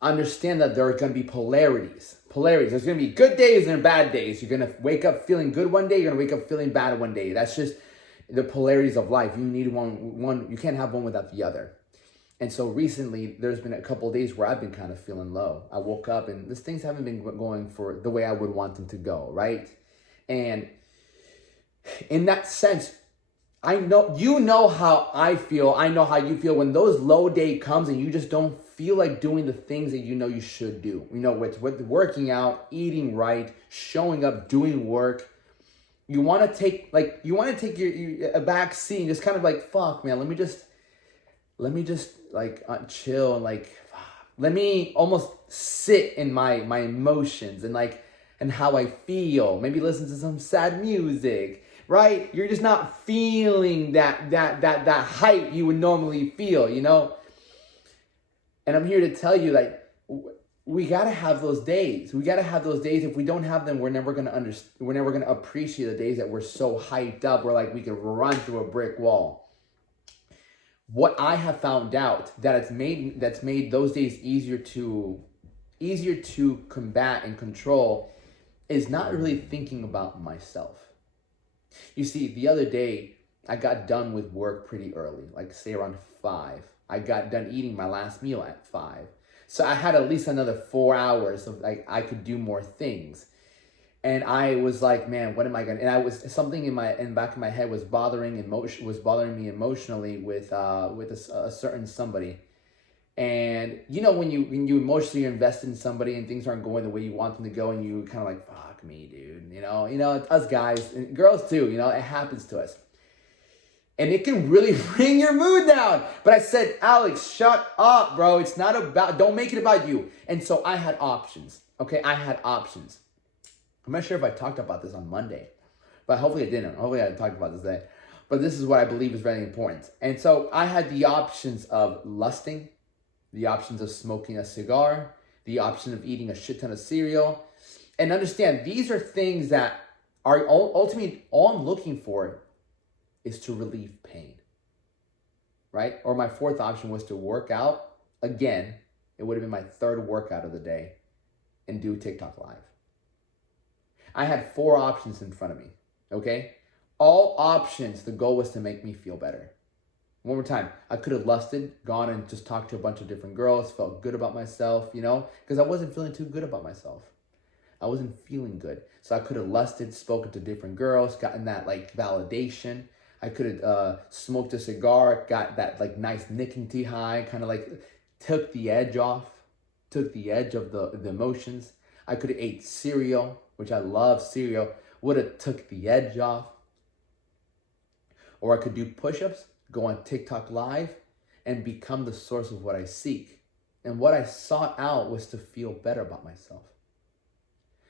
understand that there are going to be polarities. Polarities. There's going to be good days and bad days. You're going to wake up feeling good one day. You're going to wake up feeling bad one day. That's just the polarities of life. You need one. You can't have one without the other. And so recently, there's been a couple of days where I've been kind of feeling low. I woke up and these things haven't been going for the way I would want them to go, right? And in that sense, I know, you know how I feel. I know how you feel when those low day comes and you just don't feel like doing the things that you know you should do. You know, with working out, eating right, showing up, doing work. You want to take your a back seat and just kind of like, fuck, man, let me just like chill and like, let me almost sit in my emotions and how I feel. Maybe listen to some sad music. Right? You're just not feeling that hype you would normally feel, you know? And I'm here to tell you, like, we gotta have those days. We gotta have those days. If we don't have them, we're never gonna appreciate the days that we're so hyped up. We're like, we can run through a brick wall. What I have found out that's made those days easier to combat and control is not really thinking about myself. You see, the other day, I got done with work pretty early, like say around 5. I got done eating my last meal at 5. So I had at least another 4 hours of like, I could do more things. And I was like, man, what am I gonna, and I was, something in the back of my head was bothering me emotionally with a certain somebody. And you know, when you emotionally invest in somebody and things aren't going the way you want them to go, and you kind of like, fuck me, dude. You know, us guys and girls too. You know, it happens to us, and it can really bring your mood down. But I said, Alex, shut up, bro. It's not about. Don't make it about you. And so I had options. Okay, I had options. I'm not sure if I talked about this on Monday, but hopefully I didn't. Hopefully I talked about this today. But this is what I believe is very important. And so I had the options of lusting, the options of smoking a cigar, the option of eating a shit ton of cereal. And understand, these are things that are ultimately all I'm looking for is to relieve pain, right? Or my fourth option was to work out. Again, it would have been my third workout of the day and do TikTok Live. I had 4 options in front of me, okay? All options, the goal was to make me feel better. One more time, I could have lusted, gone and just talked to a bunch of different girls, felt good about myself, you know, because I wasn't feeling too good about myself. I wasn't feeling good. So I could have lusted, spoken to different girls, gotten that like validation. I could have smoked a cigar, got that like nice nicotine high, kind of like took the edge off, took the edge of the emotions. I could have ate cereal, which I love cereal, would have took the edge off. Or I could do push-ups, go on TikTok Live, and become the source of what I seek. And what I sought out was to feel better about myself.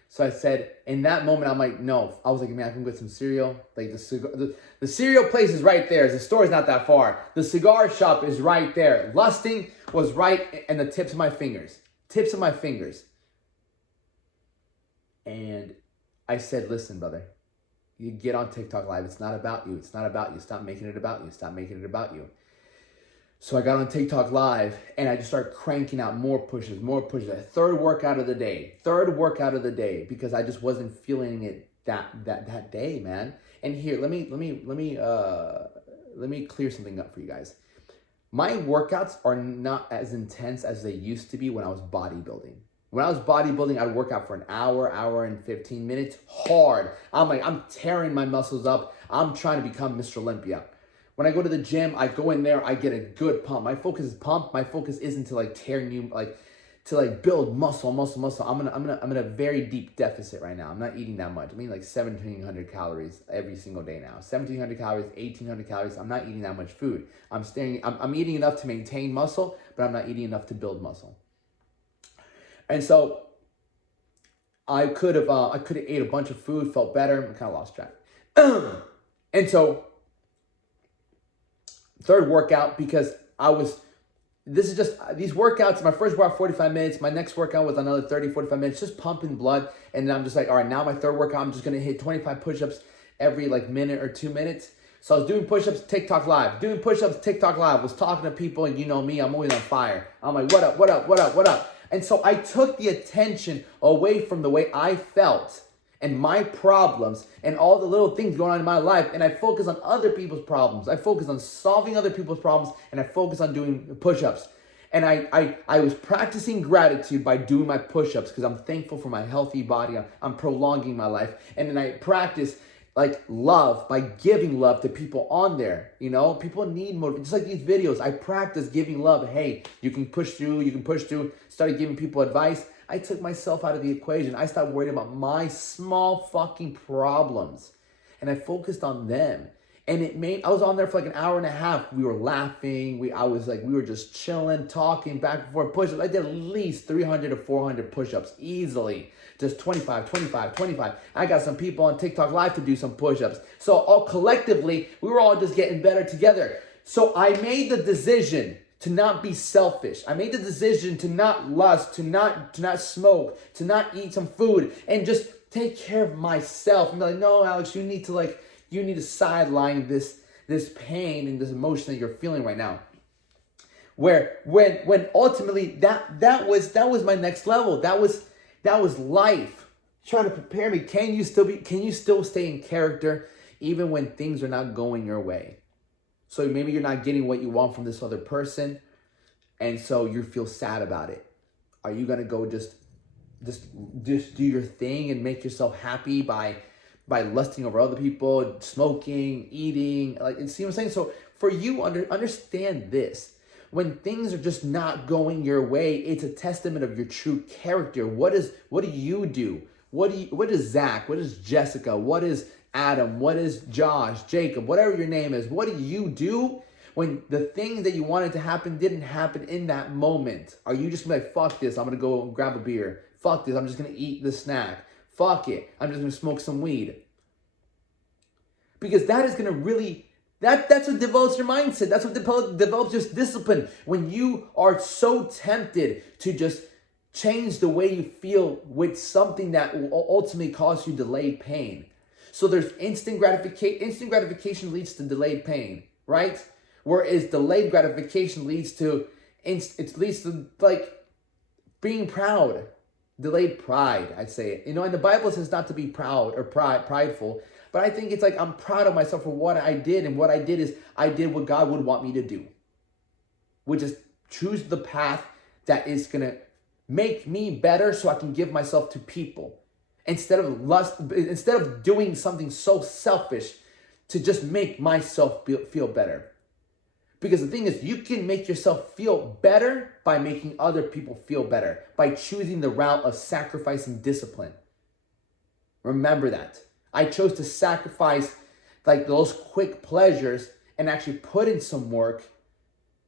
So I said, in that moment, I'm like, no. I was like, man, I can get some cereal. Like the cereal place is right there. The store is not that far. The cigar shop is right there. Lusting was right in the tips of my fingers. Tips of my fingers. And I said, listen, brother. You get on TikTok Live. It's not about you. It's not about you. Stop making it about you. Stop making it about you. So I got on TikTok Live and I just started cranking out more pushes. Third workout of the day because I just wasn't feeling it that day, man. And here, let me clear something up for you guys. My workouts are not as intense as they used to be when I was bodybuilding. When I was bodybuilding, I'd work out for an hour and 15 minutes, hard. I'm tearing my muscles up. I'm trying to become Mr. Olympia. When I go to the gym, I go in there, I get a good pump. My focus is pump. My focus isn't to like tearing you, like to like build muscle. I'm in a very deep deficit right now. I'm not eating that much. I mean like 1,700 calories every single day now. 1,700 calories, 1,800 calories. I'm not eating that much food. I'm eating enough to maintain muscle, but I'm not eating enough to build muscle. And so I could have ate a bunch of food, felt better. I kind of lost track. And so third workout, because these workouts, my first workout 45 minutes, my next workout was another 30, 45 minutes, just pumping blood. And then I'm just like, all right, now my third workout, I'm just going to hit 25 push-ups every like minute or 2 minutes. So I was doing push-ups, TikTok Live. Was talking to people, and you know me, I'm always on fire. I'm like, what up? And so I took the attention away from the way I felt and my problems and all the little things going on in my life. And I focused on other people's problems. I focused on solving other people's problems, and I focused on doing push-ups. And I was practicing gratitude by doing my push-ups because I'm thankful for my healthy body. I'm prolonging my life. And then I practice like love by giving love to people on there. You know, people need more, just like these videos. I practice giving love. Hey, you can push through, you can push through. Started giving people advice. I took myself out of the equation. I stopped worrying about my small fucking problems, and I focused on them. And I was on there for like an hour and a half. We were laughing. We were just chilling, talking back and forth, push-ups. I did at least 300 to 400 push-ups easily. Just 25. I got some people on TikTok Live to do some push-ups. So all collectively, we were all just getting better together. So I made the decision to not be selfish. I made the decision to not lust, to not smoke, to not eat some food, and just take care of myself. And be like, no, Alex, you need to sideline this pain and this emotion that you're feeling right now. When ultimately that was my next level. That was life trying to prepare me. Can you still stay in character even when things are not going your way? So maybe you're not getting what you want from this other person, and so you feel sad about it. Are you gonna go just do your thing and make yourself happy by lusting over other people, smoking, eating? Like, see what I'm saying? So for you, understand this. When things are just not going your way, it's a testament of your true character. What do you do? What is Zach? What is Jessica? What is Adam? What is Josh? Jacob? Whatever your name is. What do you do when the thing that you wanted to happen didn't happen in that moment? Are you just gonna be like, fuck this, I'm gonna go grab a beer. Fuck this, I'm just gonna eat this snack. Fuck it, I'm just gonna smoke some weed. Because that is gonna really, that's what develops your mindset. That's what develops your discipline. When you are so tempted to just change the way you feel with something that will ultimately cause you delayed pain. So there's instant gratification. Instant gratification leads to delayed pain, right? Whereas delayed gratification leads to like being proud. Delayed pride, I'd say. You know, and the Bible says not to be proud or prideful. But I think it's like I'm proud of myself for what I did. And what I did is I did what God would want me to do. Which is choose the path that is going to make me better so I can give myself to people. Instead of doing something so selfish to just make myself feel better. Because the thing is, you can make yourself feel better by making other people feel better. By choosing the route of sacrifice and discipline. Remember that. I chose to sacrifice like those quick pleasures and actually put in some work,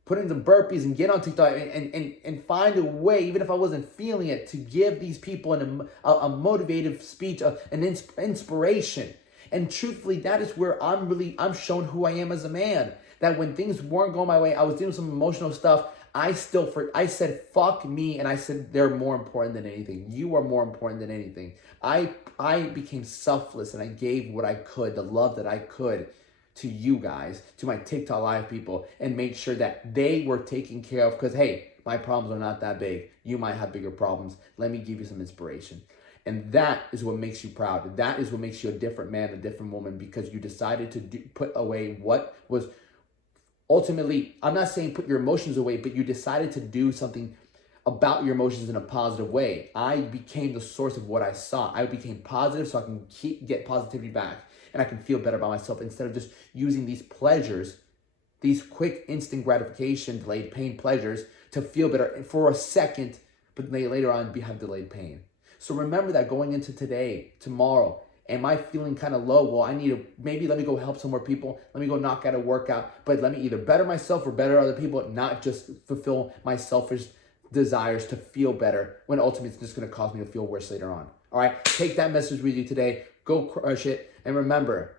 put in the burpees and get on TikTok and find a way, even if I wasn't feeling it, to give these people a motivative speech, an inspiration. And truthfully, that is where I'm shown who I am as a man. That when things weren't going my way, I was doing some emotional stuff. I said, fuck me. And I said, they're more important than anything. You are more important than anything. I became selfless and I gave what I could, the love that I could, to you guys, to my TikTok Live people, and made sure that they were taken care of. Because, hey, my problems are not that big. You might have bigger problems. Let me give you some inspiration. And that is what makes you proud. That is what makes you a different man, a different woman, because you decided to put away what was ultimately, I'm not saying put your emotions away, but you decided to do something about your emotions in a positive way. I became the source of what I saw. I became positive so I can get positivity back. And I can feel better about myself instead of just using these pleasures, these quick instant gratification, delayed pain pleasures to feel better for a second, but later on have delayed pain. So remember that going into today, tomorrow. Am I feeling kind of low? Well, maybe let me go help some more people. Let me go knock out a workout. But let me either better myself or better other people, not just fulfill my selfish desires to feel better when ultimately it's just going to cause me to feel worse later on. All right, take that message with you today. Go crush it. And remember,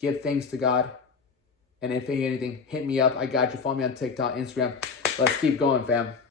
give thanks to God. And if anything, hit me up. I got you. Follow me on TikTok, Instagram. Let's keep going, fam.